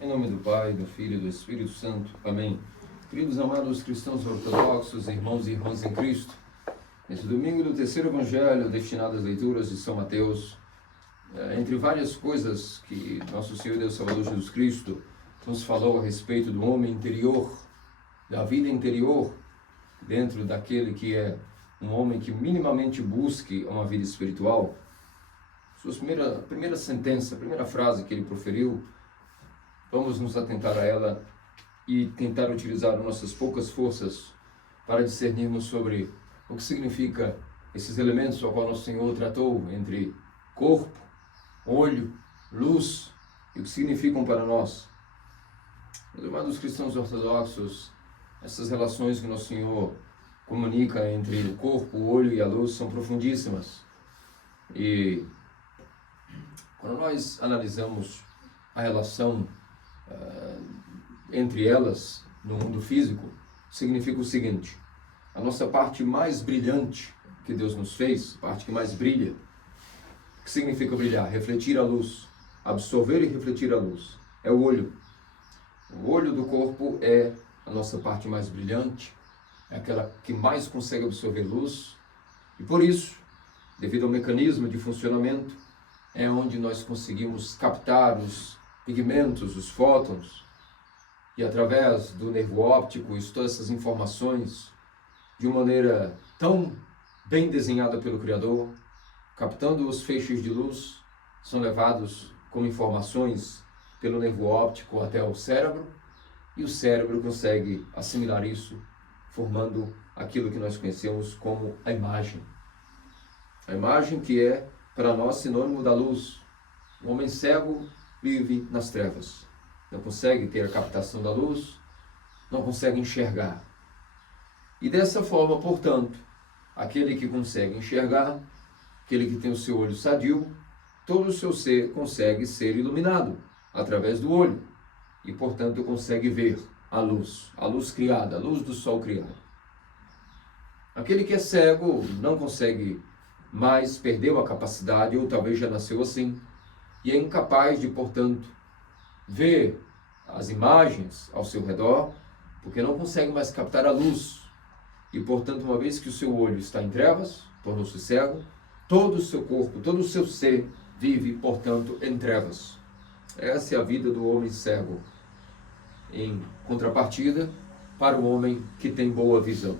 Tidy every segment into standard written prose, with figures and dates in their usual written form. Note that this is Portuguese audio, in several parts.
Em nome do Pai, do Filho e do Espírito Santo. Amém. Queridos amados cristãos ortodoxos, irmãos e irmãs em Cristo, nesse domingo do terceiro Evangelho, destinado às leituras de São Mateus, entre várias coisas que nosso Senhor e Deus Salvador Jesus Cristo nos falou a respeito do homem interior, da vida interior, dentro daquele que é um homem que minimamente busque uma vida espiritual, sua primeira sentença, a primeira frase que ele proferiu, vamos nos atentar a ela e tentar utilizar nossas poucas forças para discernirmos sobre o que significa esses elementos ao qual nosso Senhor tratou entre corpo, olho, luz e o que significam para nós. Meus amados cristãos ortodoxos, essas relações que nosso Senhor comunica entre o corpo, o olho e a luz são profundíssimas. E quando nós analisamos a relação entre elas no mundo físico, significa o seguinte: a nossa parte mais brilhante que Deus nos fez, a parte que mais brilha, o que significa brilhar? Refletir a luz, absorver e refletir a luz, é o olho. O olho do corpo é a nossa parte mais brilhante, é aquela que mais consegue absorver luz, e por isso, devido ao mecanismo de funcionamento, é onde nós conseguimos captar os pigmentos, os fótons, e através do nervo óptico, todas essas informações, de uma maneira tão bem desenhada pelo Criador, captando os feixes de luz, são levados como informações pelo nervo óptico até o cérebro, e o cérebro consegue assimilar isso, formando aquilo que nós conhecemos como a imagem. A imagem que é, para nós, sinônimo da luz. O homem cego vive nas trevas. Não consegue ter a captação da luz, não consegue enxergar. E dessa forma, portanto, aquele que consegue enxergar, aquele que tem o seu olho sadio, todo o seu ser consegue ser iluminado através do olho. E, portanto, consegue ver a luz criada, a luz do sol criado. Aquele que é cego não consegue mais, perdeu a capacidade, ou talvez já nasceu assim, e é incapaz de, portanto, ver as imagens ao seu redor, porque não consegue mais captar a luz. E, portanto, uma vez que o seu olho está em trevas, tornou-se cego, todo o seu corpo, todo o seu ser vive, portanto, em trevas. Essa é a vida do homem cego, em contrapartida para o homem que tem boa visão.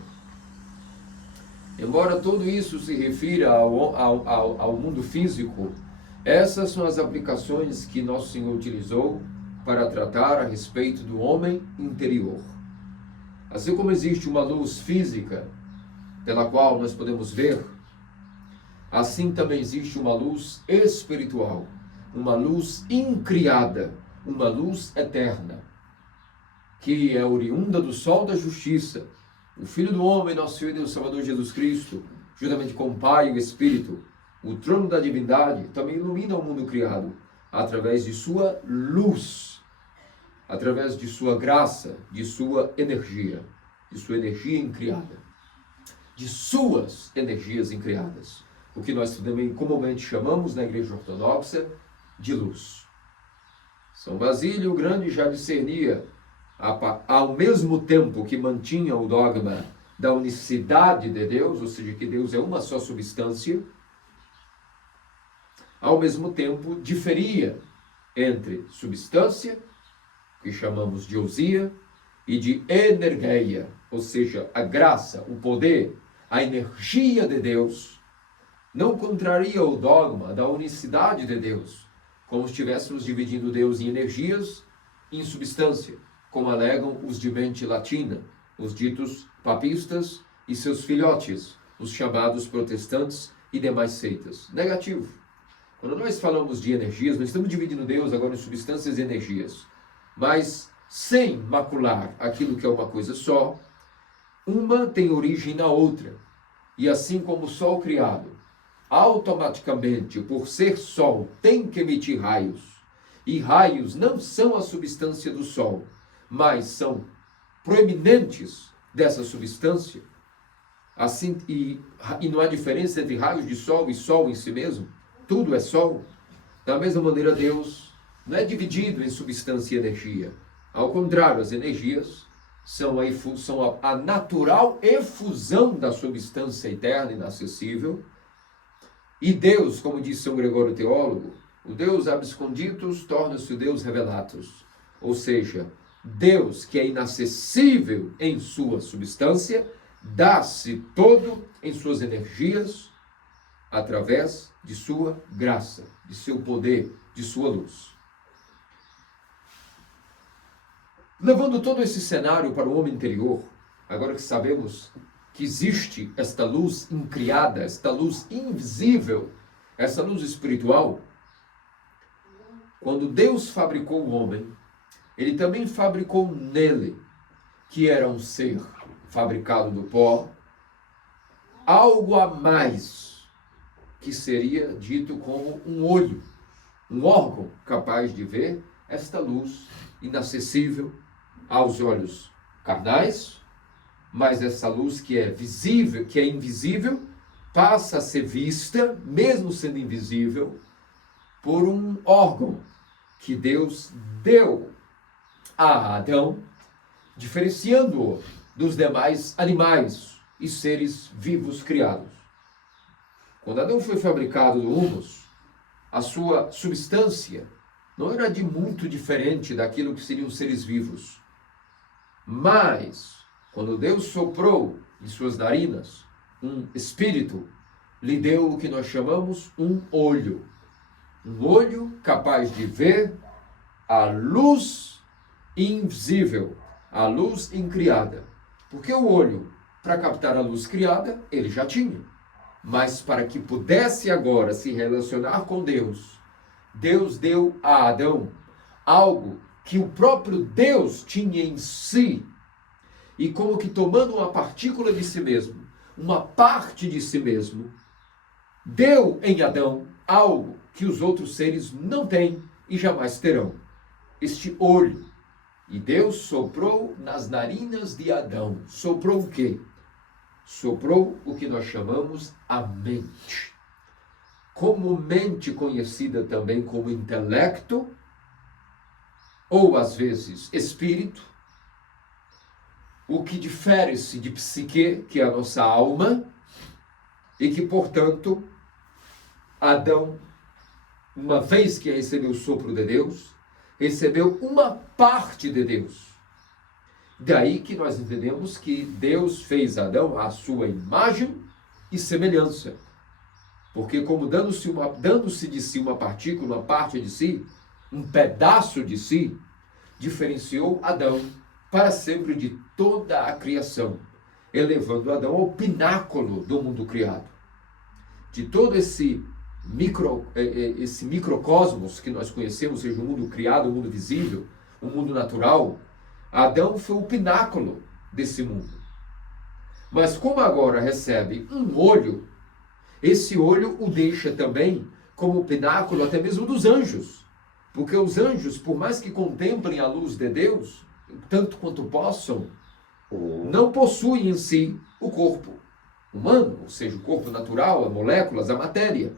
Embora tudo isso se refira ao mundo físico, essas são as aplicações que nosso Senhor utilizou para tratar a respeito do homem interior. Assim como existe uma luz física pela qual nós podemos ver, assim também existe uma luz espiritual, uma luz incriada, uma luz eterna, que é oriunda do sol da justiça, o Filho do homem, nosso Senhor e Deus Salvador Jesus Cristo, juntamente com o Pai e o Espírito, o trono da divindade, também ilumina o mundo criado através de sua luz, através de sua graça, de sua energia incriada, de suas energias incriadas, o que nós também comumente chamamos na Igreja Ortodoxa de luz. São Basílio o Grande já discernia, ao mesmo tempo que mantinha o dogma da unicidade de Deus, ou seja, que Deus é uma só substância, ao mesmo tempo diferia entre substância, que chamamos de ousia, e de energeia, ou seja, a graça, o poder, a energia de Deus. Não contraria o dogma da unicidade de Deus, como se estivéssemos dividindo Deus em energias e em substância, como alegam os de mente latina, os ditos papistas e seus filhotes, os chamados protestantes e demais seitas. Negativo. Quando nós falamos de energias, nós estamos dividindo Deus agora em substâncias e energias, mas sem macular aquilo que é uma coisa só, uma tem origem na outra. E assim como o sol criado, automaticamente, por ser sol, tem que emitir raios, e raios não são a substância do sol, mas são proeminentes dessa substância, assim, e não há diferença entre raios de sol e sol em si mesmo, tudo é sol. Da mesma maneira, Deus não é dividido em substância e energia. Ao contrário, as energias são a natural efusão da substância eterna e inacessível. E Deus, como disse São Gregório Teólogo, o Deus absconditus torna-se o Deus revelatus. Ou seja, Deus, que é inacessível em sua substância, dá-se todo em suas energias através de sua graça, de seu poder, de sua luz. Levando todo esse cenário para o homem interior, agora que sabemos que existe esta luz incriada, esta luz invisível, essa luz espiritual, quando Deus fabricou o homem, ele também fabricou nele, que era um ser fabricado do pó, algo a mais, que seria dito como um olho, um órgão capaz de ver esta luz inacessível aos olhos carnais, mas essa luz que é visível, que é invisível, passa a ser vista, mesmo sendo invisível, por um órgão que Deus deu a Adão, diferenciando-o dos demais animais e seres vivos criados. Quando Adão foi fabricado do humus, a sua substância não era de muito diferente daquilo que seriam seres vivos. Mas, quando Deus soprou em suas narinas um espírito, lhe deu o que nós chamamos um olho. Um olho capaz de ver a luz invisível, a luz incriada. Porque o olho, para captar a luz criada, ele já tinha. Mas para que pudesse agora se relacionar com Deus, Deus deu a Adão algo que o próprio Deus tinha em si, e como que tomando uma partícula de si mesmo, uma parte de si mesmo, deu em Adão algo que os outros seres não têm e jamais terão, este olho. E Deus soprou nas narinas de Adão. Soprou o quê? Soprou o que nós chamamos a mente, comumente conhecida também como intelecto, ou às vezes espírito, o que difere-se de psique, que é a nossa alma, e que, portanto, Adão, uma vez que recebeu o sopro de Deus, recebeu uma parte de Deus. Daí que nós entendemos que Deus fez Adão à sua imagem e semelhança. Porque como dando-se de si uma partícula, uma parte de si, um pedaço de si, diferenciou Adão para sempre de toda a criação, elevando Adão ao pináculo do mundo criado. De todo esse microcosmos que nós conhecemos, seja o mundo criado, o mundo visível, o mundo natural, Adão foi o pináculo desse mundo. Mas como agora recebe um olho, esse olho o deixa também como o pináculo até mesmo dos anjos. Porque os anjos, por mais que contemplem a luz de Deus, tanto quanto possam, não possuem em si o corpo humano, ou seja, o corpo natural, as moléculas, a matéria.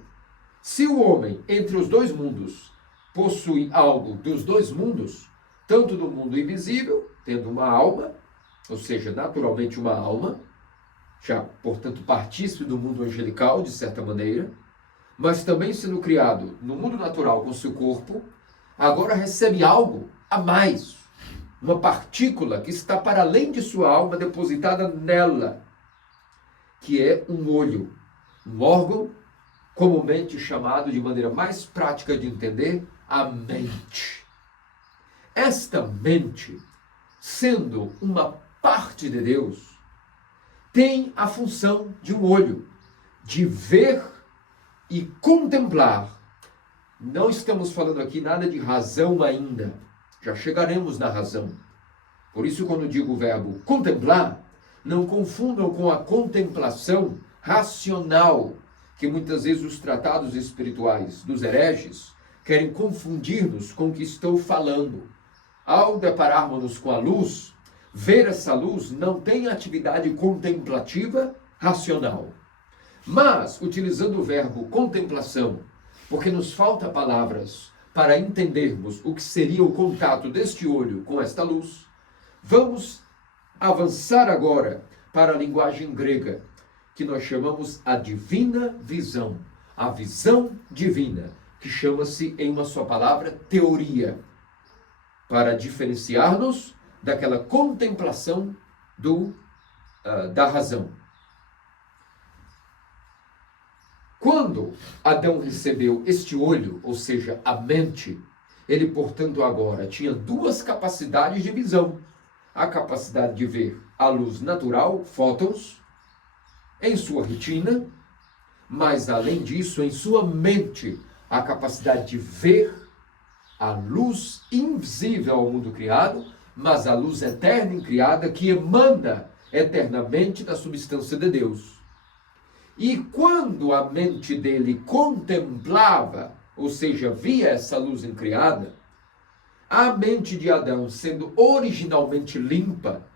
Se o homem, entre os dois mundos, possui algo dos dois mundos, tanto do mundo invisível, tendo uma alma, ou seja, naturalmente uma alma, já, portanto, partícipe do mundo angelical, de certa maneira, mas também sendo criado no mundo natural com seu corpo, agora recebe algo a mais, uma partícula que está para além de sua alma, depositada nela, que é um olho, um órgão comumente chamado, de maneira mais prática de entender, a mente. Esta mente, sendo uma parte de Deus, tem a função de um olho, de ver e contemplar. Não estamos falando aqui nada de razão ainda, já chegaremos na razão. Por isso, quando digo o verbo contemplar, não confundam com a contemplação racional, que muitas vezes os tratados espirituais dos hereges querem confundir-nos com o que estou falando. Ao depararmos-nos com a luz, ver essa luz não tem atividade contemplativa racional. Mas, utilizando o verbo contemplação, porque nos falta palavras para entendermos o que seria o contato deste olho com esta luz, vamos avançar agora para a linguagem grega, que nós chamamos a divina visão, a visão divina, que chama-se, em uma só palavra, teoria, para diferenciar-nos daquela contemplação da razão. Quando Adão recebeu este olho, ou seja, a mente, ele, portanto, agora tinha duas capacidades de visão. A capacidade de ver a luz natural, fótons, em sua retina, mas, além disso, em sua mente, a capacidade de ver a luz invisível ao mundo criado, mas a luz eterna e criada que emana eternamente da substância de Deus. E quando a mente dele contemplava, ou seja, via essa luz incriada, a mente de Adão sendo originalmente limpa,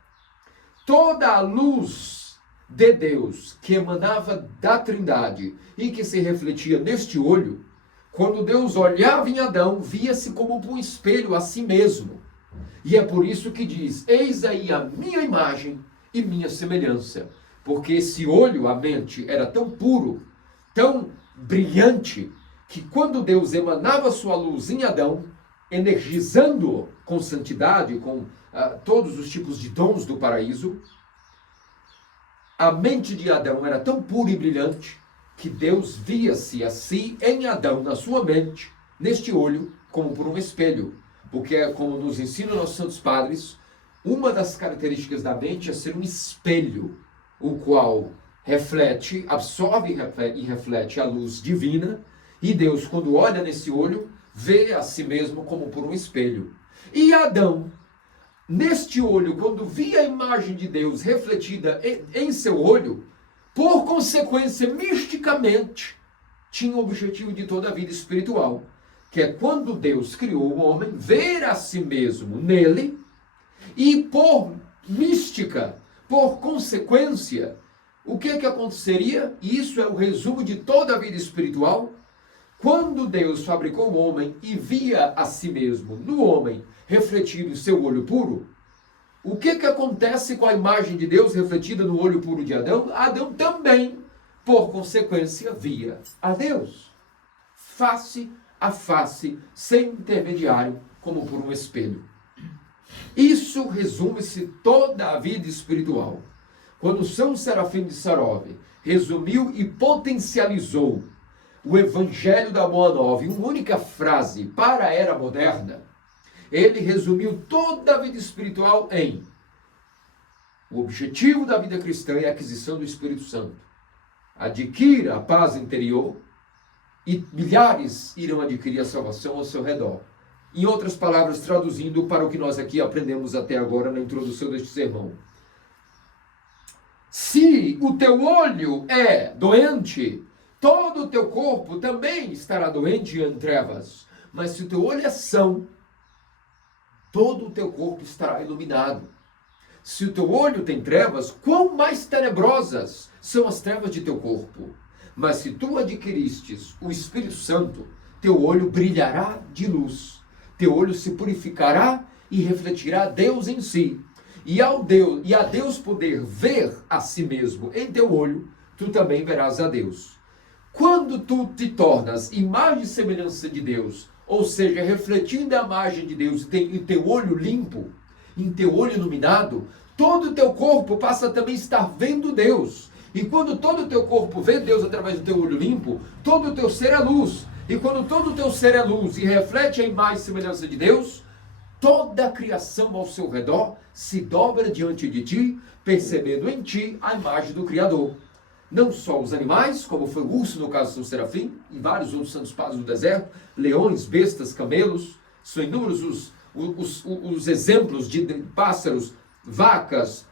toda a luz de Deus que emanava da Trindade e que se refletia neste olho, quando Deus olhava em Adão, via-se como por um espelho a si mesmo. E é por isso que diz: eis aí a minha imagem e minha semelhança. Porque esse olho, a mente, era tão puro, tão brilhante, que quando Deus emanava sua luz em Adão, energizando-o com santidade, com todos os tipos de dons do paraíso, a mente de Adão era tão pura e brilhante, que Deus via-se a si em Adão, na sua mente, neste olho, como por um espelho. Porque, como nos ensinam nossos santos padres, uma das características da mente é ser um espelho, o qual reflete, absorve e reflete a luz divina, e Deus, quando olha nesse olho, vê a si mesmo como por um espelho. E Adão, neste olho, quando via a imagem de Deus refletida em seu olho, por consequência, misticamente, tinha o objetivo de toda a vida espiritual, que é quando Deus criou o homem, ver a si mesmo nele, e por mística, por consequência, o que aconteceria? E isso é o resumo de toda a vida espiritual. Quando Deus fabricou o homem e via a si mesmo no homem refletido em seu olho puro, o que acontece com a imagem de Deus refletida no olho puro de Adão? Adão também, por consequência, via a Deus, face a face, sem intermediário, como por um espelho. Isso resume-se toda a vida espiritual. Quando São Serafim de Sarov resumiu e potencializou o Evangelho da Boa Nova em uma única frase para a era moderna, ele resumiu toda a vida espiritual em: o objetivo da vida cristã é a aquisição do Espírito Santo. Adquira a paz interior e milhares irão adquirir a salvação ao seu redor. Em outras palavras, traduzindo para o que nós aqui aprendemos até agora na introdução deste sermão. Se o teu olho é doente, todo o teu corpo também estará doente em trevas. Mas se o teu olho é são, todo o teu corpo estará iluminado. Se o teu olho tem trevas, quão mais tenebrosas são as trevas de teu corpo. Mas se tu adquiristes o Espírito Santo, teu olho brilhará de luz. Teu olho se purificará e refletirá Deus em si. E a Deus poder ver a si mesmo em teu olho, tu também verás a Deus. Quando tu te tornas imagem e semelhança de Deus, ou seja, refletindo a imagem de Deus em teu olho limpo, em teu olho iluminado, todo o teu corpo passa a também estar vendo Deus. E quando todo o teu corpo vê Deus através do teu olho limpo, todo o teu ser é luz. E quando todo o teu ser é luz e reflete a imagem e semelhança de Deus, toda a criação ao seu redor se dobra diante de ti, percebendo em ti a imagem do Criador. Não só os animais, como foi o urso no caso de São Serafim, e vários outros santos padres do deserto, leões, bestas, camelos, são inúmeros os exemplos de pássaros, vacas,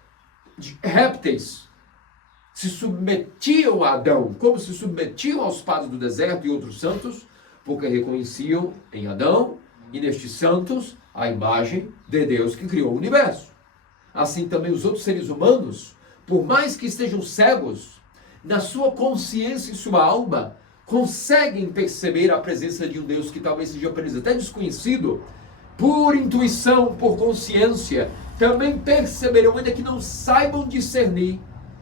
de répteis, se submetiam a Adão, como se submetiam aos padres do deserto e outros santos, porque reconheciam em Adão e nestes santos a imagem de Deus que criou o universo. Assim também os outros seres humanos, por mais que estejam cegos, na sua consciência e sua alma, conseguem perceber a presença de um Deus que talvez seja para eles até desconhecido, por intuição, por consciência, também perceberão, ainda que não saibam discernir,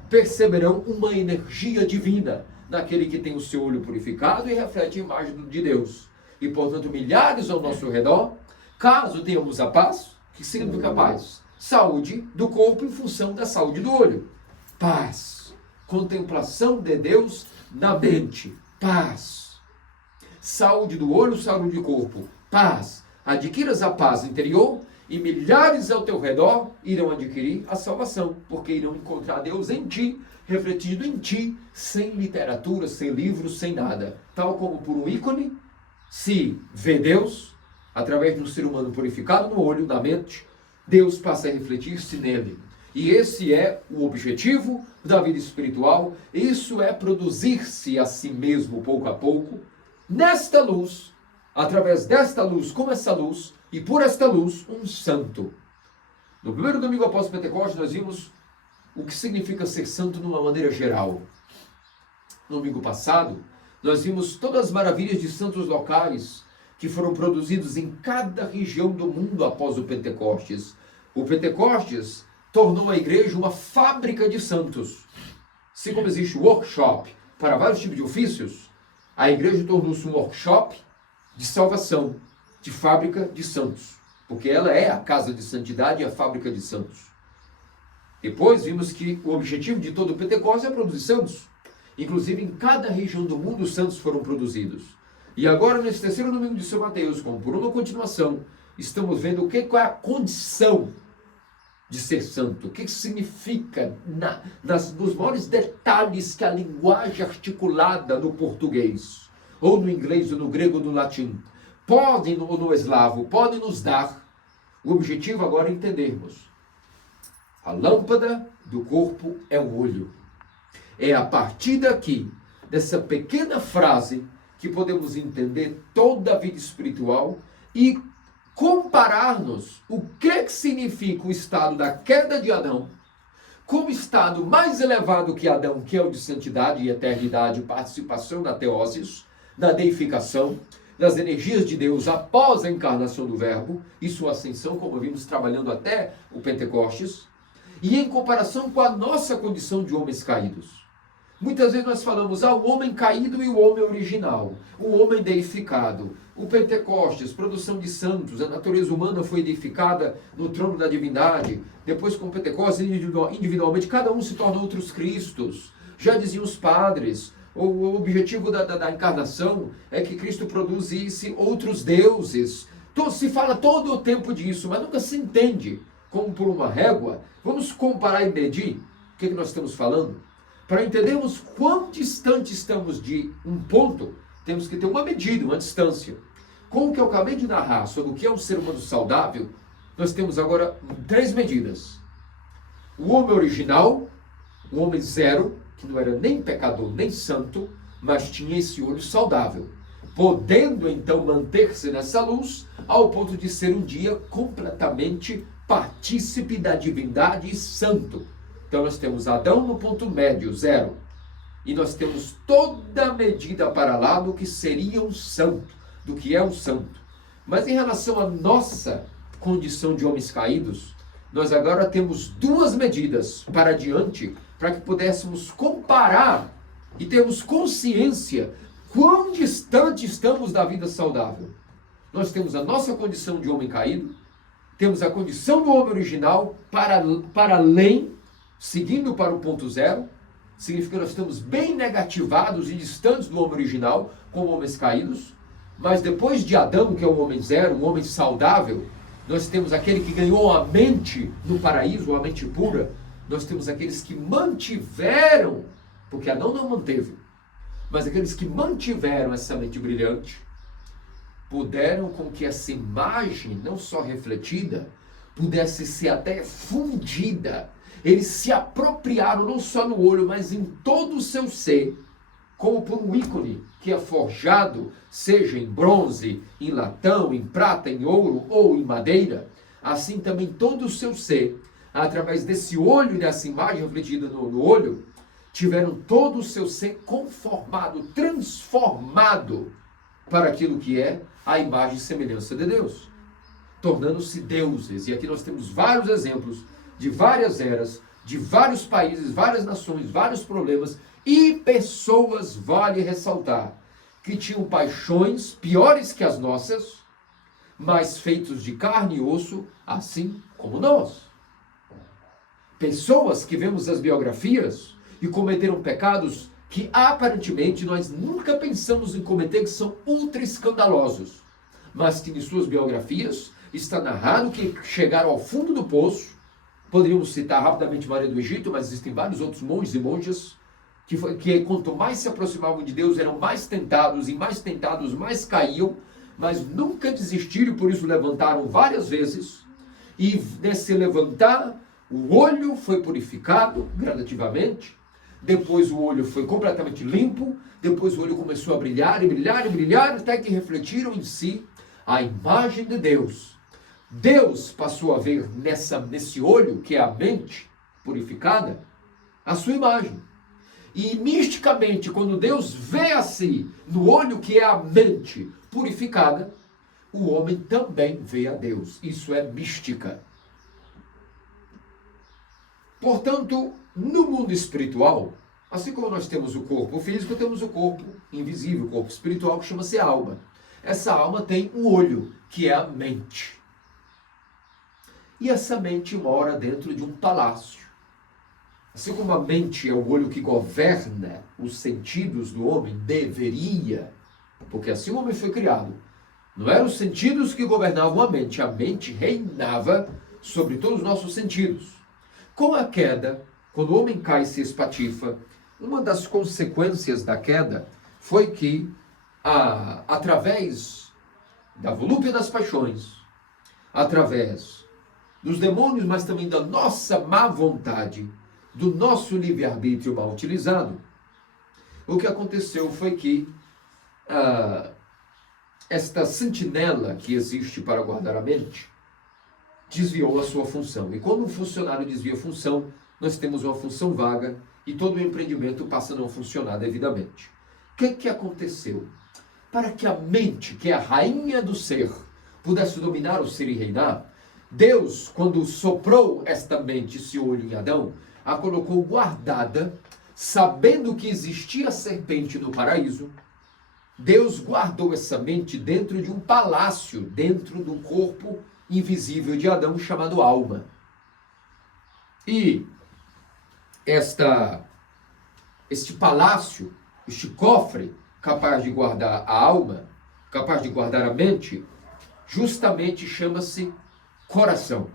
perceberão uma energia divina naquele que tem o seu olho purificado e reflete a imagem de Deus. E, portanto, milhares ao nosso redor, caso tenhamos a paz, que significa paz? Saúde do corpo em função da saúde do olho. Paz. Contemplação de Deus na mente. Paz. Saúde do olho, saúde do corpo. Paz. Adquiras a paz interior e milhares ao teu redor irão adquirir a salvação, porque irão encontrar Deus em ti, refletido em ti, sem literatura, sem livros, sem nada. Tal como por um ícone se vê Deus, através de um ser humano purificado no olho, na mente, Deus passa a refletir-se nele. E esse é o objetivo da vida espiritual. Isso é produzir-se a si mesmo, pouco a pouco, nesta luz, através desta luz, com essa luz, e por esta luz, um santo. No primeiro domingo após Pentecostes, nós vimos o que significa ser santo de uma maneira geral. No domingo passado, nós vimos todas as maravilhas de santos locais que foram produzidos em cada região do mundo após o Pentecostes. O Pentecostes tornou a igreja uma fábrica de santos. Assim como existe workshop para vários tipos de ofícios, a igreja tornou-se um workshop de salvação, de fábrica de santos. Porque ela é a casa de santidade e a fábrica de santos. Depois vimos que o objetivo de todo o Pentecostes é produzir santos. Inclusive em cada região do mundo os santos foram produzidos. E agora nesse terceiro domingo de São Mateus, como por uma continuação, estamos vendo o que é a condição de ser santo. O que significa nos maiores detalhes que a linguagem articulada no português, ou no inglês, ou no grego, ou no latim, podem, ou no eslavo, podem nos dar. O objetivo agora é entendermos. A lâmpada do corpo é o olho. É a partir daqui, dessa pequena frase, que podemos entender toda a vida espiritual e comparar-nos o que significa o estado da queda de Adão com o estado mais elevado que Adão, que é o de santidade e eternidade, participação na teoses, da deificação, das energias de Deus após a encarnação do Verbo e sua ascensão, como vimos trabalhando até o Pentecostes, e em comparação com a nossa condição de homens caídos. Muitas vezes nós falamos, o homem caído e o homem original, o homem deificado, o Pentecostes, produção de santos, a natureza humana foi deificada no trono da divindade, depois com o Pentecostes, individualmente, cada um se torna outros Cristos. Já diziam os padres, o objetivo da encarnação é que Cristo produzisse outros deuses. Se fala todo o tempo disso, mas nunca se entende, como por uma régua. Vamos comparar e medir o que nós estamos falando? Para entendermos quão distante estamos de um ponto, temos que ter uma medida, uma distância. Com o que eu acabei de narrar sobre o que é um ser humano saudável, nós temos agora 3 medidas. O homem original, o homem zero, que não era nem pecador nem santo, mas tinha esse olho saudável, podendo então manter-se nessa luz, ao ponto de ser um dia completamente partícipe da divindade e santo. Então nós temos Adão no ponto médio, 0. E nós temos toda a medida para lá do que seria um santo, do que é um santo. Mas em relação à nossa condição de homens caídos, nós agora temos 2 medidas para diante, para que pudéssemos comparar e termos consciência quão distante estamos da vida saudável. Nós temos a nossa condição de homem caído, temos a condição do homem original para além, seguindo para o ponto 0, significa que nós estamos bem negativados e distantes do homem original, como homens caídos, mas depois de Adão, que é o homem 0, um homem saudável, nós temos aquele que ganhou a mente no paraíso, a mente pura, nós temos aqueles que mantiveram, porque Adão não manteve, mas aqueles que mantiveram essa mente brilhante, puderam com que essa imagem, não só refletida, pudesse ser até fundida. Eles se apropriaram não só no olho, mas em todo o seu ser, como por um ícone que é forjado, seja em bronze, em latão, em prata, em ouro ou em madeira, assim também todo o seu ser, através desse olho e dessa imagem refletida no olho, tiveram todo o seu ser conformado, transformado para aquilo que é a imagem e semelhança de Deus, tornando-se deuses. E aqui nós temos vários exemplos de várias eras, de vários países, várias nações, vários problemas e pessoas, vale ressaltar, que tinham paixões piores que as nossas, mas feitos de carne e osso, assim como nós. Pessoas que vemos as biografias e cometeram pecados que aparentemente nós nunca pensamos em cometer, que são ultra escandalosos, mas que em suas biografias está narrado que chegaram ao fundo do poço. Poderíamos citar rapidamente Maria do Egito, mas existem vários outros monges e monjas que quanto mais se aproximavam de Deus, eram mais tentados, e mais tentados, mais caíam, mas nunca desistiram, por isso levantaram várias vezes, e nesse levantar, o olho foi purificado gradativamente, depois o olho foi completamente limpo, depois o olho começou a brilhar, e brilhar, e brilhar, até que refletiram em si a imagem de Deus. Deus passou a ver nesse olho, que é a mente purificada, a sua imagem. E misticamente, quando Deus vê assim, no olho que é a mente purificada, o homem também vê a Deus. Isso é mística. Portanto, no mundo espiritual, assim como nós temos o corpo físico, temos o corpo invisível, o corpo espiritual, que chama-se alma. Essa alma tem um olho, que é a mente. E essa mente mora dentro de um palácio. Assim como a mente é o olho que governa os sentidos do homem, deveria, porque assim o homem foi criado. Não eram os sentidos que governavam a mente reinava sobre todos os nossos sentidos. Com a queda, quando o homem cai e se espatifa, uma das consequências da queda foi que, através da volúpia das paixões, através dos demônios, mas também da nossa má vontade, do nosso livre-arbítrio mal utilizado, o que aconteceu foi que esta sentinela que existe para guardar a mente desviou a sua função. E quando um funcionário desvia a função, nós temos uma função vaga e todo o empreendimento passa a não funcionar devidamente. O que aconteceu? Para que a mente, que é a rainha do ser, pudesse dominar o ser e reinar, Deus, quando soprou esta mente, esse olho em Adão, a colocou guardada, sabendo que existia a serpente no paraíso. Deus guardou essa mente dentro de um palácio, dentro do corpo invisível de Adão, chamado alma. E este palácio, este cofre, capaz de guardar a alma, capaz de guardar a mente, justamente chama-se coração.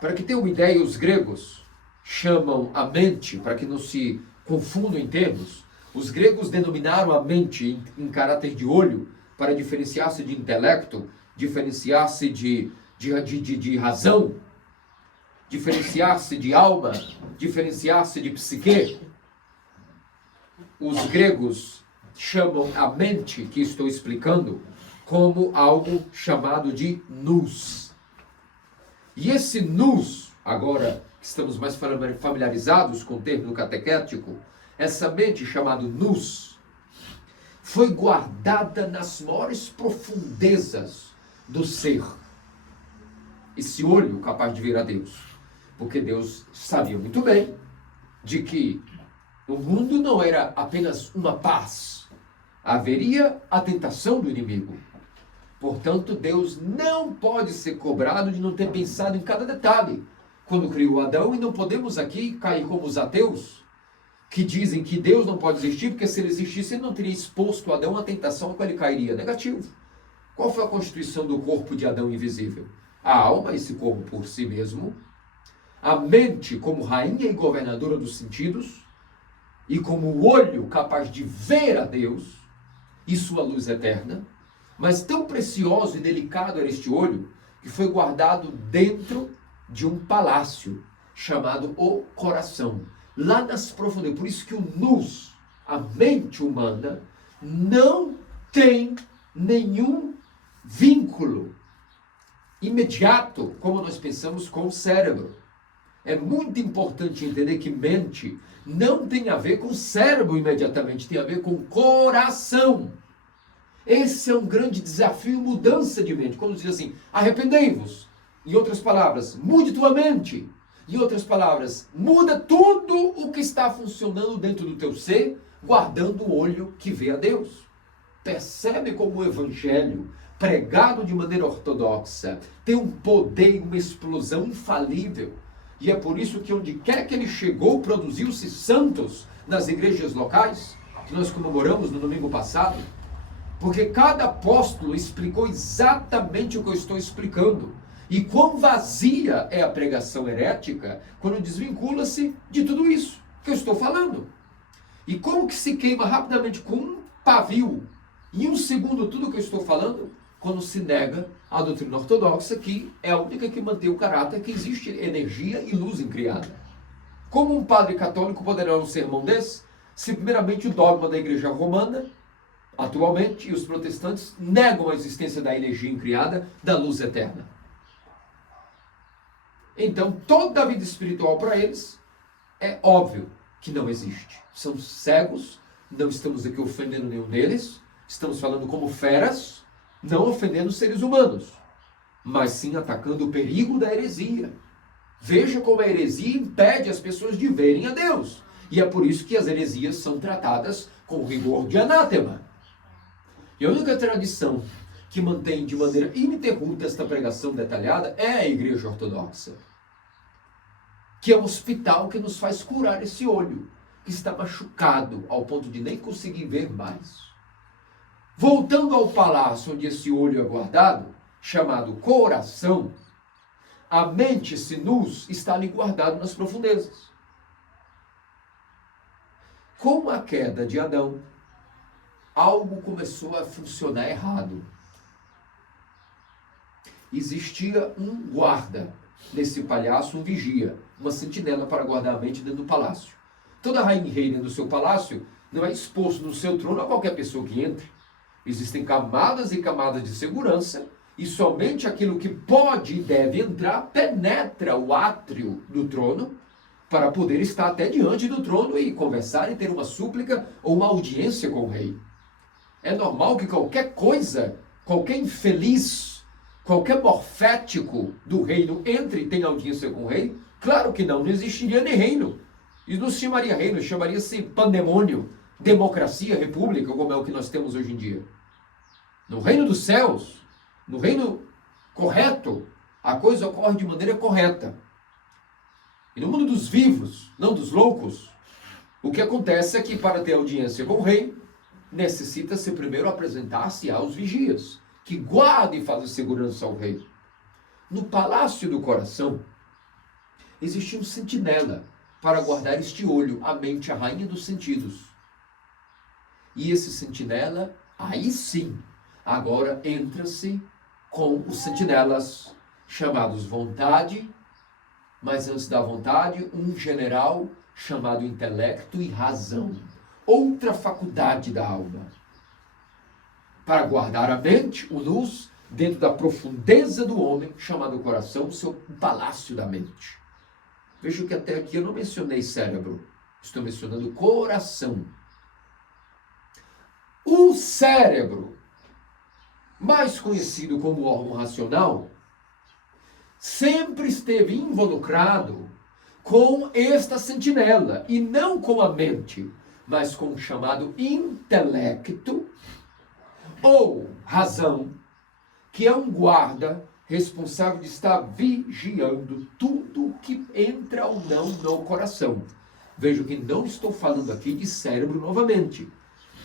Para que tenham uma ideia, os gregos chamam a mente, para que não se confundam em termos, os gregos denominaram a mente em caráter de olho para diferenciar-se de intelecto, diferenciar-se de razão, diferenciar-se de alma, diferenciar-se de psique. Os gregos chamam a mente, que estou explicando, como algo chamado de nous. E esse nous, agora que estamos mais familiarizados com o termo catequético, essa mente chamada nous, foi guardada nas maiores profundezas do ser. Esse olho capaz de ver a Deus. Porque Deus sabia muito bem de que o mundo não era apenas uma paz. Haveria a tentação do inimigo. Portanto, Deus não pode ser cobrado de não ter pensado em cada detalhe quando criou Adão, e não podemos aqui cair como os ateus, que dizem que Deus não pode existir, porque se ele existisse, ele não teria exposto Adão à tentação a qual ele cairia. Negativo. Qual foi a constituição do corpo de Adão invisível? A alma, esse corpo por si mesmo, a mente como rainha e governadora dos sentidos, e como o olho capaz de ver a Deus e sua luz eterna. Mas tão precioso e delicado era este olho, que foi guardado dentro de um palácio, chamado o coração, lá nas profundezas. Por isso que o nous, a mente humana, não tem nenhum vínculo imediato, como nós pensamos, com o cérebro. É muito importante entender que mente não tem a ver com cérebro imediatamente, tem a ver com coração. Esse é um grande desafio, mudança de mente. Quando diz assim, arrependei-vos. Em outras palavras, mude tua mente. Em outras palavras, muda tudo o que está funcionando dentro do teu ser, guardando o olho que vê a Deus. Percebe como o evangelho, pregado de maneira ortodoxa, tem um poder, uma explosão infalível. E é por isso que onde quer que ele chegou, produziu-se santos nas igrejas locais, que nós comemoramos no domingo passado. Porque cada apóstolo explicou exatamente o que eu estou explicando. E quão vazia é a pregação herética quando desvincula-se de tudo isso que eu estou falando. E como que se queima rapidamente com um pavio, em um segundo, tudo que eu estou falando, quando se nega a doutrina ortodoxa, que é a única que mantém o caráter, que existe energia e luz incriada. Como um padre católico poderá um sermão desse, se primeiramente o dogma da igreja romana, atualmente, e os protestantes negam a existência da energia incriada, da luz eterna. Então, toda a vida espiritual para eles é óbvio que não existe. São cegos, não estamos aqui ofendendo nenhum deles, estamos falando como feras, não ofendendo os seres humanos, mas sim atacando o perigo da heresia. Veja como a heresia impede as pessoas de verem a Deus. E é por isso que as heresias são tratadas com rigor de anátema. E a única tradição que mantém de maneira ininterrupta esta pregação detalhada é a Igreja Ortodoxa, que é um hospital que nos faz curar esse olho, que está machucado ao ponto de nem conseguir ver mais. Voltando ao palácio onde esse olho é guardado, chamado coração, a mente sinus está ali guardado nas profundezas. Com a queda de Adão, algo começou a funcionar errado. Existia um guarda nesse palácio, um vigia, uma sentinela para guardar a mente dentro do palácio. Toda rainha e rei dentro do seu palácio não é exposto no seu trono a qualquer pessoa que entre. Existem camadas e camadas de segurança e somente aquilo que pode e deve entrar penetra o átrio do trono para poder estar até diante do trono e conversar e ter uma súplica ou uma audiência com o rei. É normal que qualquer coisa, qualquer infeliz, qualquer morfético do reino entre e tenha audiência com o rei? Claro que não, não existiria nem reino. E não se chamaria reino, chamaria-se pandemônio, democracia, república, como é o que nós temos hoje em dia. No reino dos céus, no reino correto, a coisa ocorre de maneira correta. E no mundo dos vivos, não dos loucos, o que acontece é que para ter audiência com o rei, necessita-se primeiro apresentar-se aos vigias, que guardam e fazem segurança ao rei. No palácio do coração, existia um sentinela para guardar este olho, a mente, a rainha dos sentidos. E esse sentinela, aí sim, agora entra-se com os sentinelas chamados vontade, mas antes da vontade, um general chamado intelecto e razão. Outra faculdade da alma. Para guardar a mente, o luz, dentro da profundeza do homem, chamado coração, o seu palácio da mente. Veja que até aqui eu não mencionei cérebro, estou mencionando coração. O cérebro, mais conhecido como órgão racional, sempre esteve involucrado com esta sentinela, e não com a mente, mas com o chamado intelecto, ou razão, que é um guarda responsável de estar vigiando tudo que entra ou não no coração. Vejo que não estou falando aqui de cérebro novamente.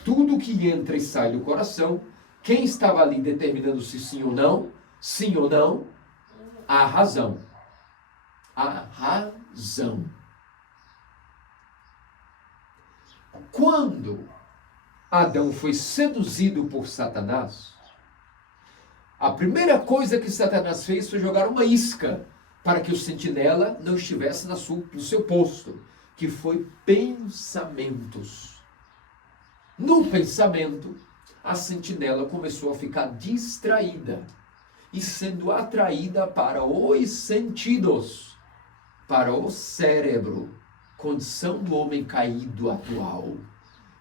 Tudo que entra e sai do coração, quem estava ali determinando se sim ou não, a razão. A razão. Quando Adão foi seduzido por Satanás, a primeira coisa que Satanás fez foi jogar uma isca para que o sentinela não estivesse no seu posto, que foi pensamentos. No pensamento, a sentinela começou a ficar distraída e sendo atraída para os sentidos. para o cérebro, condição do homem caído atual.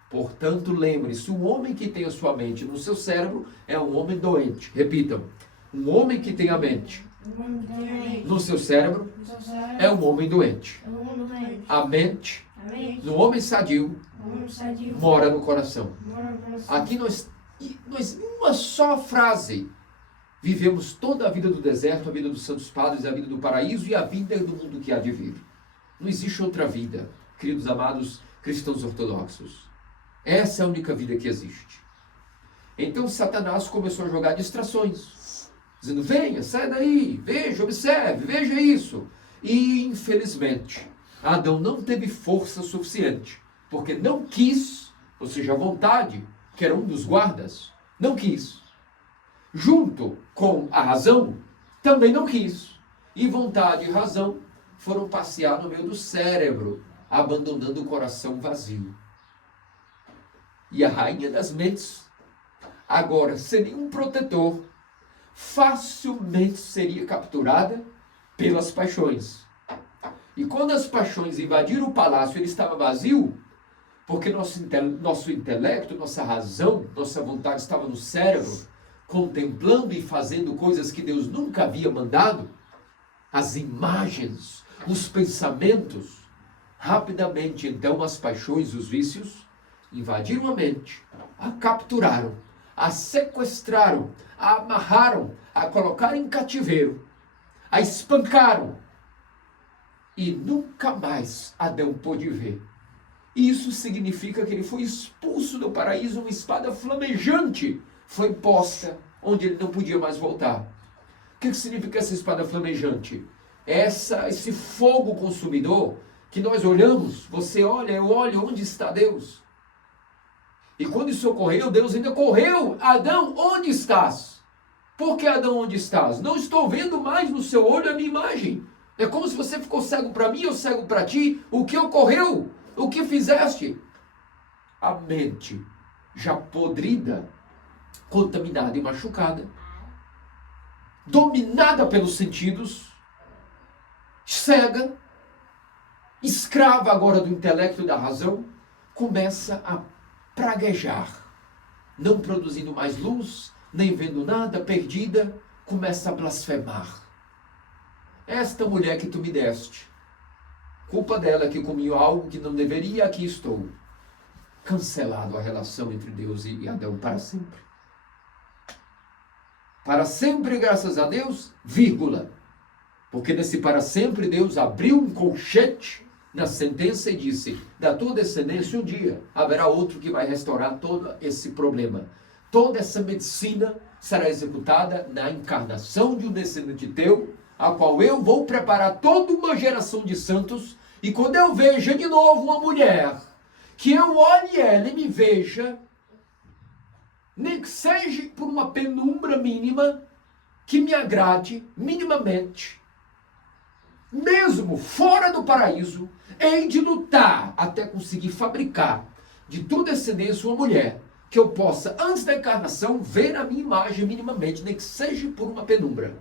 Portanto, lembre-se, o homem que tem a sua mente no seu cérebro é um homem doente. Repitam, um homem que tem a mente no seu cérebro é um homem doente. A mente no homem sadio mora no coração. Aqui nós, uma só frase, vivemos toda a vida do deserto, a vida dos santos padres, a vida do paraíso e a vida do mundo que há de vir. Não existe outra vida, queridos amados cristãos ortodoxos. Essa é a única vida que existe. Então Satanás começou a jogar distrações, dizendo, venha, sai daí, veja, observe, veja isso. E infelizmente, Adão não teve força suficiente, porque não quis, ou seja, a vontade, que era um dos guardas, não quis. Junto com a razão, também não quis. E vontade e razão foram passear no meio do cérebro, abandonando o coração vazio. E a rainha das mentes, agora sem nenhum protetor, facilmente seria capturada pelas paixões. E quando as paixões invadiram o palácio, ele estava vazio, porque nosso intelecto, nossa razão, nossa vontade estava no cérebro, contemplando e fazendo coisas que Deus nunca havia mandado. As imagens, os pensamentos, rapidamente então as paixões, os vícios, invadiram a mente, a capturaram, a sequestraram, a amarraram, a colocaram em cativeiro, a espancaram. E nunca mais Adão pôde ver. Isso significa que ele foi expulso do paraíso, uma espada flamejante foi posta onde ele não podia mais voltar. O que significa essa espada flamejante? Esse fogo consumidor que nós olhamos, você olha, eu olho, onde está Deus? E quando isso ocorreu, Deus ainda correu. Adão, onde estás? Por que, Adão, onde estás? Não estou vendo mais no seu olho a minha imagem. É como se você ficou cego para mim, eu cego para ti. O que ocorreu? O que fizeste? A mente, já podrida, contaminada e machucada, dominada pelos sentidos, cega, escrava agora do intelecto e da razão, começa a praguejar, não produzindo mais luz, nem vendo nada, perdida, começa a blasfemar. Esta mulher que tu me deste, culpa dela que comi algo que não deveria, aqui estou. Cancelado a relação entre Deus e Adão para sempre. Para sempre, graças a Deus, vírgula. Porque nesse para sempre Deus abriu um colchete na sentença e disse, da tua descendência um dia haverá outro que vai restaurar todo esse problema. Toda essa medicina será executada na encarnação de um descendente teu, a qual eu vou preparar toda uma geração de santos, e quando eu veja de novo uma mulher, que eu olhe ela e me veja, nem que seja por uma penumbra mínima, que me agrade minimamente, mesmo fora do paraíso, hei de lutar até conseguir fabricar de tua descendência uma mulher que eu possa, antes da encarnação, ver a minha imagem minimamente, nem que seja por uma penumbra.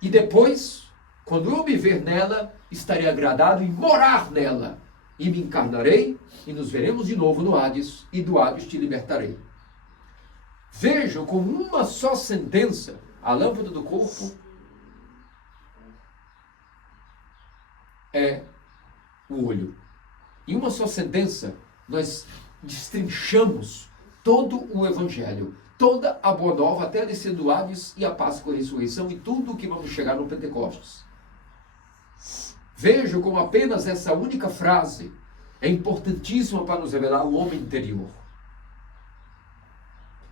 E depois, quando eu me ver nela, estarei agradado em morar nela. E me encarnarei e nos veremos de novo no Hades, e do Hades te libertarei. Vejam com uma só sentença, a lâmpada do corpo é o olho. Em uma só sentença, nós destrinchamos todo o Evangelho, toda a Boa Nova, até a descida do Hades e a Páscoa e a ressurreição e tudo o que vamos chegar no Pentecostes. Vejam como apenas essa única frase é importantíssima para nos revelar o homem interior.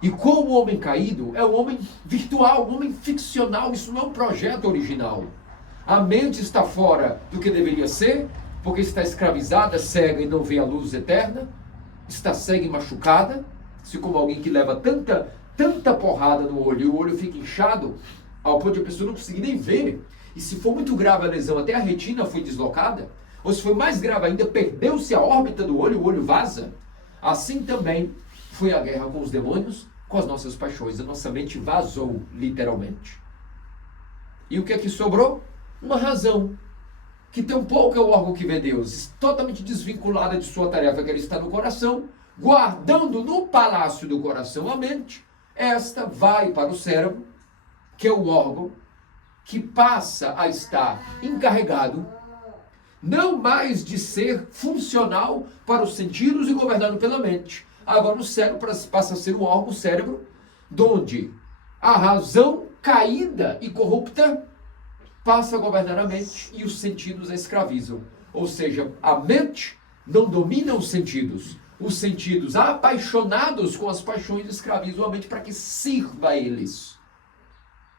E como o homem caído é um homem virtual, um homem ficcional, isso não é um projeto original. A mente está fora do que deveria ser, porque está escravizada, cega e não vê a luz eterna, está cega e machucada, assim como alguém que leva tanta porrada no olho e o olho fica inchado, ao ponto de a pessoa não conseguir nem ver. E se for muito grave a lesão, até a retina foi deslocada, ou se for mais grave ainda, perdeu-se a órbita do olho, o olho vaza. Assim também foi a guerra com os demônios, com as nossas paixões. A nossa mente vazou, literalmente. E o que é que sobrou? Uma razão. que tampouco é o órgão que vê Deus, totalmente desvinculada de sua tarefa, que ele está no coração, guardando no palácio do coração a mente, esta vai para o cérebro, que é o órgão que passa a estar encarregado, não mais de ser funcional para os sentidos e governado pela mente. Agora o cérebro passa a ser o órgão, o cérebro, onde a razão caída e corrupta passa a governar a mente e os sentidos a escravizam. Ou seja, a mente não domina os sentidos apaixonados com as paixões escravizam a mente para que sirva a eles.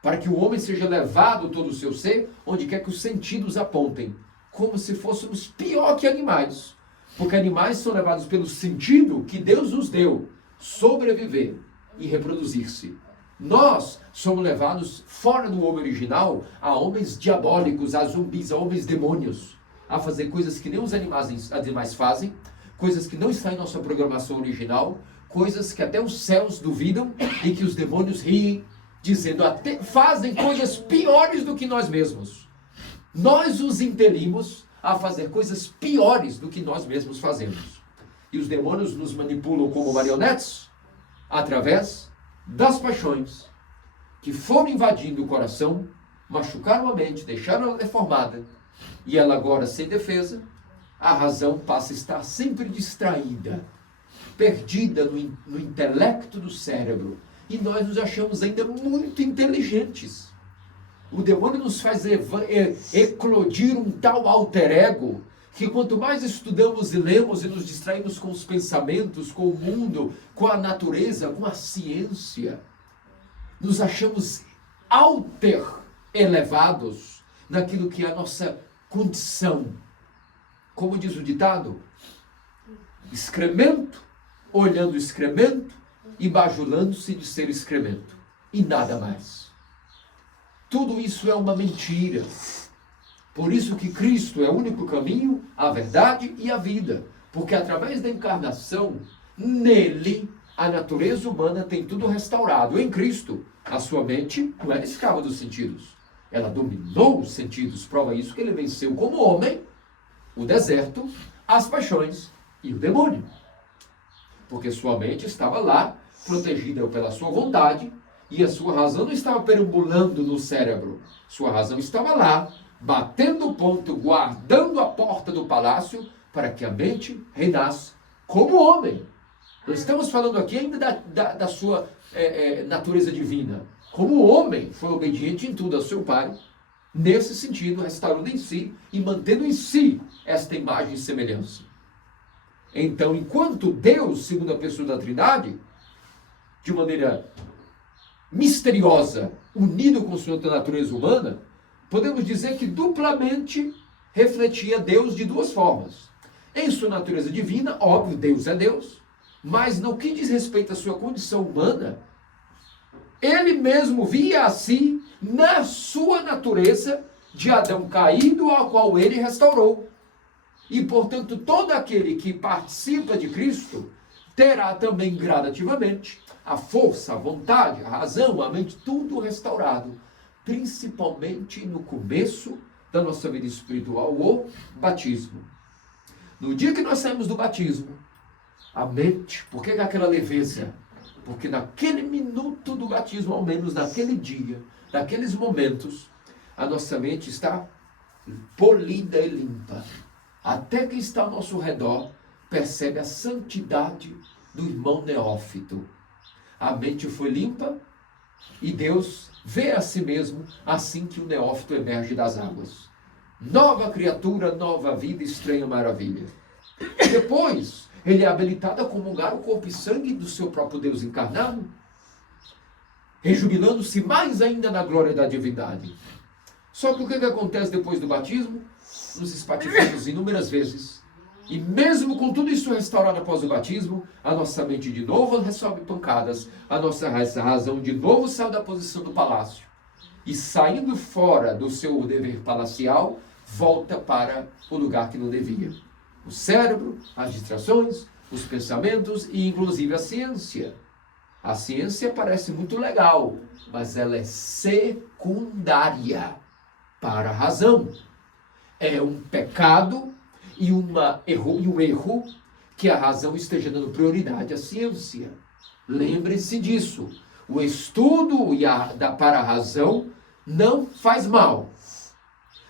Para que o homem seja levado todo o seu ser, onde quer que os sentidos apontem. Como se fôssemos pior que animais. Porque animais são levados pelo sentido que Deus nos deu, sobreviver e reproduzir-se. Nós somos levados fora do homem original a homens diabólicos, a zumbis, a homens demônios, a fazer coisas que nem os animais fazem, coisas que não estão em nossa programação original, coisas que até os céus duvidam e que os demônios riem, dizendo até fazem coisas piores do que nós mesmos. Nós os impelimos a fazer coisas piores do que nós mesmos fazemos. E os demônios nos manipulam como marionetes através das paixões que foram invadindo o coração, machucaram a mente, deixaram ela deformada, e ela agora sem defesa, a razão passa a estar sempre distraída, perdida no intelecto do cérebro, e nós nos achamos ainda muito inteligentes. O demônio nos faz eclodir um tal alter ego, que quanto mais estudamos e lemos e nos distraímos com os pensamentos, com o mundo, com a natureza, com a ciência, nos achamos alter elevados naquilo que é a nossa condição. Como diz o ditado, excremento, olhando o excremento e bajulando-se de ser excremento. E nada mais. Tudo isso é uma mentira. Por isso que Cristo é o único caminho, a verdade e a vida. Porque através da encarnação, nele, a natureza humana tem tudo restaurado. Em Cristo, a sua mente não era escrava dos sentidos. Ela dominou os sentidos. Prova isso que ele venceu como homem o deserto, as paixões e o demônio. Porque sua mente estava lá, protegida pela sua vontade, e a sua razão não estava perambulando no cérebro. Sua razão estava lá, batendo o ponto, guardando a porta do palácio, para que a mente reinasse como homem. Nós estamos falando aqui ainda da sua natureza divina. Como homem, foi obediente em tudo ao seu pai, nesse sentido, restaurando em si e mantendo em si esta imagem e semelhança. Então, enquanto Deus, segundo a pessoa da Trindade, de maneira misteriosa, unido com sua natureza humana, podemos dizer que duplamente refletia Deus de duas formas. Em sua natureza divina, óbvio, Deus é Deus, mas no que diz respeito à sua condição humana, ele mesmo via a si na sua natureza de Adão caído, ao qual ele restaurou. E, portanto, todo aquele que participa de Cristo terá também gradativamente a força, a vontade, a razão, a mente, tudo restaurado. Principalmente no começo da nossa vida espiritual, o batismo. No dia que nós saímos do batismo, a mente, por que aquela leveza? Porque naquele minuto do batismo, ao menos naquele dia, naqueles momentos, a nossa mente está polida e limpa. Até quem está ao nosso redor percebe a santidade do irmão neófito. A mente foi limpa e Deus vê a si mesmo assim que o neófito emerge das águas. Nova criatura, nova vida, estranha maravilha. Depois, ele é habilitado a comungar o corpo e sangue do seu próprio Deus encarnado, rejubilando-se mais ainda na glória da divindade. Só que o que acontece depois do batismo? Nos espatifamos inúmeras vezes. E mesmo com tudo isso restaurado após o batismo, a nossa mente de novo recebe pancadas, a nossa razão de novo sai da posição do palácio. E saindo fora do seu dever palacial, volta para o lugar que não devia. O cérebro, as distrações, os pensamentos e inclusive a ciência. A ciência parece muito legal, mas ela é secundária para a razão. É um pecado e um erro que a razão esteja dando prioridade à ciência. Lembre-se disso. O estudo para a razão não faz mal,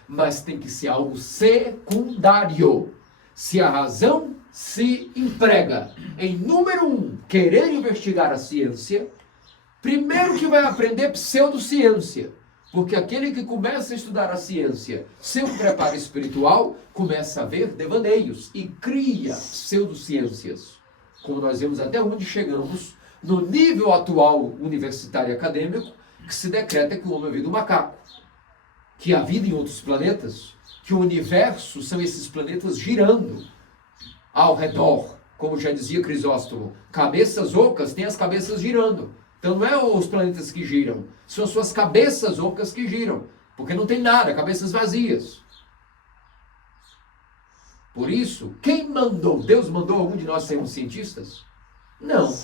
mas tem que ser algo secundário. Se a razão se emprega em, número 1, querer investigar a ciência, primeiro que vai aprender pseudociência. Porque aquele que começa a estudar a ciência sem um preparo espiritual, começa a ver devaneios e cria pseudociências. Como nós vemos até onde chegamos no nível atual universitário e acadêmico, que se decreta que o homem veio do macaco, que há vida em outros planetas, que o universo são esses planetas girando ao redor, como já dizia Crisóstomo, cabeças ocas têm as cabeças girando. Então não é os planetas que giram, são as suas cabeças ocas que giram, porque não tem nada, cabeças vazias. Por isso, quem mandou? Deus mandou algum de nós sermos cientistas? Não.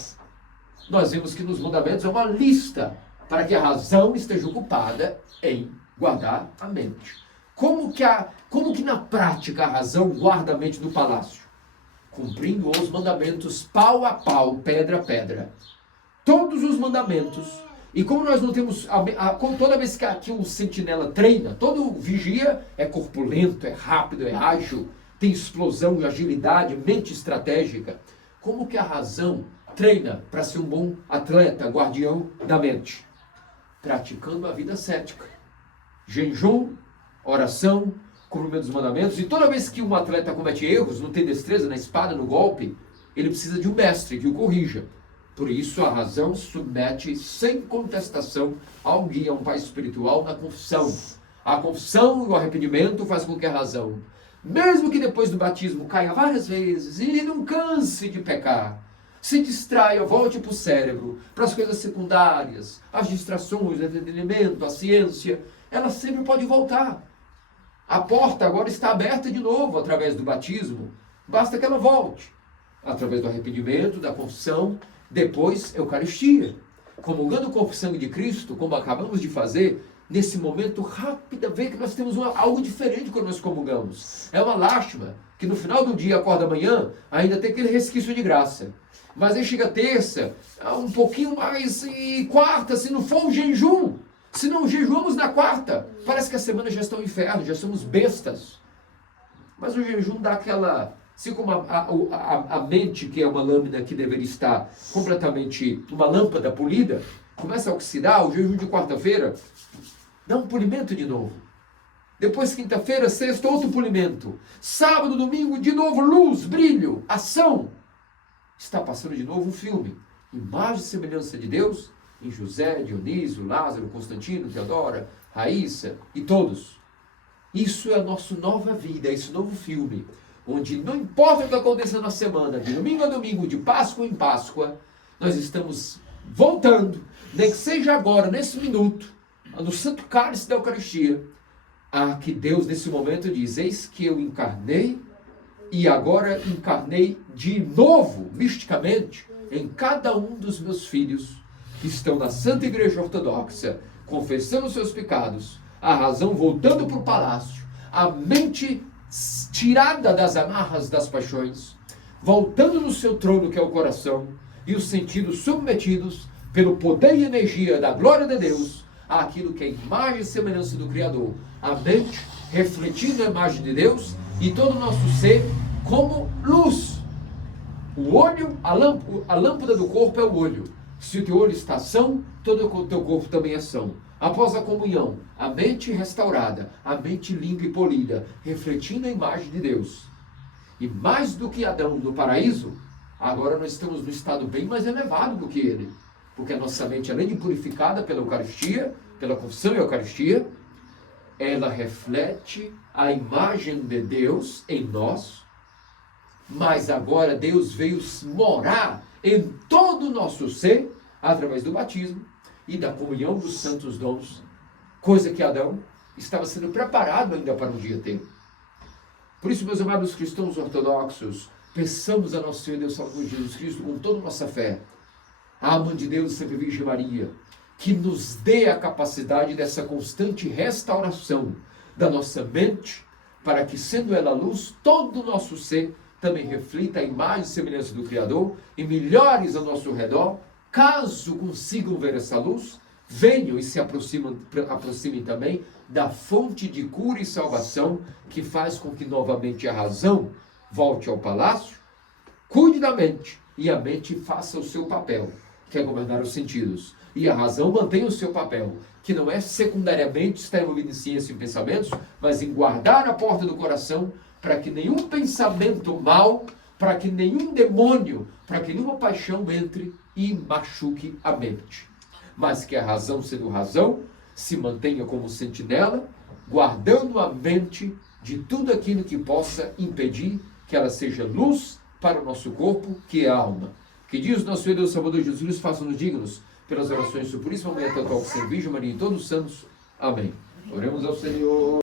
Nós vemos que nos mandamentos é uma lista para que a razão esteja ocupada em guardar a mente. Como que na prática a razão guarda a mente do palácio? Cumprindo os mandamentos pau a pau, pedra a pedra. Todos os mandamentos. E como nós não temos, toda vez que aqui um sentinela treina, todo vigia é corpulento, é rápido, é ágil, tem explosão e agilidade, mente estratégica. Como que a razão treina para ser um bom atleta, guardião da mente? Praticando a vida cética. Jejum, oração, cumprimento dos mandamentos. E toda vez que um atleta comete erros, não tem destreza na espada, no golpe, ele precisa de um mestre que o corrija. Por isso a razão submete sem contestação ao guia, a um pai espiritual na confissão. A confissão e o arrependimento faz com que a razão, mesmo que depois do batismo caia várias vezes e não canse de pecar, se distraia, volte para o cérebro, para as coisas secundárias, as distrações, o entretenimento, a ciência, ela sempre pode voltar. A porta agora está aberta de novo através do batismo, basta que ela volte. Através do arrependimento, da confissão, depois Eucaristia. Comungando o corpo e sangue de Cristo, como acabamos de fazer, nesse momento rápido, vê que nós temos algo diferente quando nós comungamos. É uma lástima que no final do dia, acorda amanhã, ainda tem aquele resquício de graça. Mas aí chega terça, um pouquinho mais, e quarta, se não for o jejum. Se não jejuamos na quarta, parece que a semana já está um inferno, já somos bestas. Mas o jejum dá aquela... Assim como a mente, que é uma lâmina que deveria estar completamente, uma lâmpada polida, começa a oxidar, o jejum de quarta-feira dá um polimento de novo. Depois, quinta-feira, sexta, outro polimento. Sábado, domingo, de novo, luz, brilho, ação. Está passando de novo um filme. Imagem e semelhança de Deus em José, Dionísio, Lázaro, Constantino, Teodora, Raíssa e todos. Isso é a nossa nova vida, esse novo filme, onde não importa o que aconteça na semana, de domingo a domingo, de Páscoa em Páscoa, nós estamos voltando, nem que seja agora, nesse minuto, no Santo Cálice da Eucaristia, a que Deus nesse momento diz, eis que eu encarnei, e agora encarnei de novo, misticamente, em cada um dos meus filhos, que estão na Santa Igreja Ortodoxa, confessando os seus pecados, a razão voltando para o palácio, a mente tirada das amarras das paixões, voltando no seu trono que é o coração, e os sentidos submetidos pelo poder e energia da glória de Deus àquilo que é a imagem e semelhança do Criador. A mente refletindo a imagem de Deus e todo o nosso ser como luz. O olho, a lâmpada do corpo é o olho. Se o teu olho está são, todo o teu corpo também é são. Após a comunhão, a mente restaurada, a mente limpa e polida, refletindo a imagem de Deus. E mais do que Adão no paraíso, agora nós estamos no estado bem mais elevado do que ele. Porque a nossa mente, além de purificada pela Eucaristia, pela confissão e Eucaristia, ela reflete a imagem de Deus em nós, mas agora Deus veio morar em todo o nosso ser, através do batismo e da comunhão dos santos dons, coisa que Adão estava sendo preparado ainda para um dia ter. Por isso, meus amados cristãos ortodoxos, peçamos a nosso Senhor Deus Salvador Jesus Cristo com toda a nossa fé, a mãe de Deus, sempre Virgem Maria, que nos dê a capacidade dessa constante restauração da nossa mente, para que, sendo ela luz, todo o nosso ser também reflita a imagem e semelhança do Criador, e melhores ao nosso redor, caso consigam ver essa luz, venham e se aproximem também da fonte de cura e salvação, que faz com que novamente a razão volte ao palácio, cuide da mente, e a mente faça o seu papel, que é governar os sentidos, e a razão mantenha o seu papel, que não é secundariamente estar envolvido em ciência e pensamentos, mas em guardar a porta do coração, para que nenhum pensamento mau, para que nenhum demônio, para que nenhuma paixão entre e machuque a mente. Mas que a razão, sendo razão, se mantenha como sentinela, guardando a mente de tudo aquilo que possa impedir que ela seja luz para o nosso corpo, que é a alma. Que Deus, nosso Senhor e Deus Salvador Jesus, faça-nos dignos pelas orações do Puríssimo Mãe, tanto ao Sem Virgem Maria e todos os santos. Amém. Oremos ao Senhor.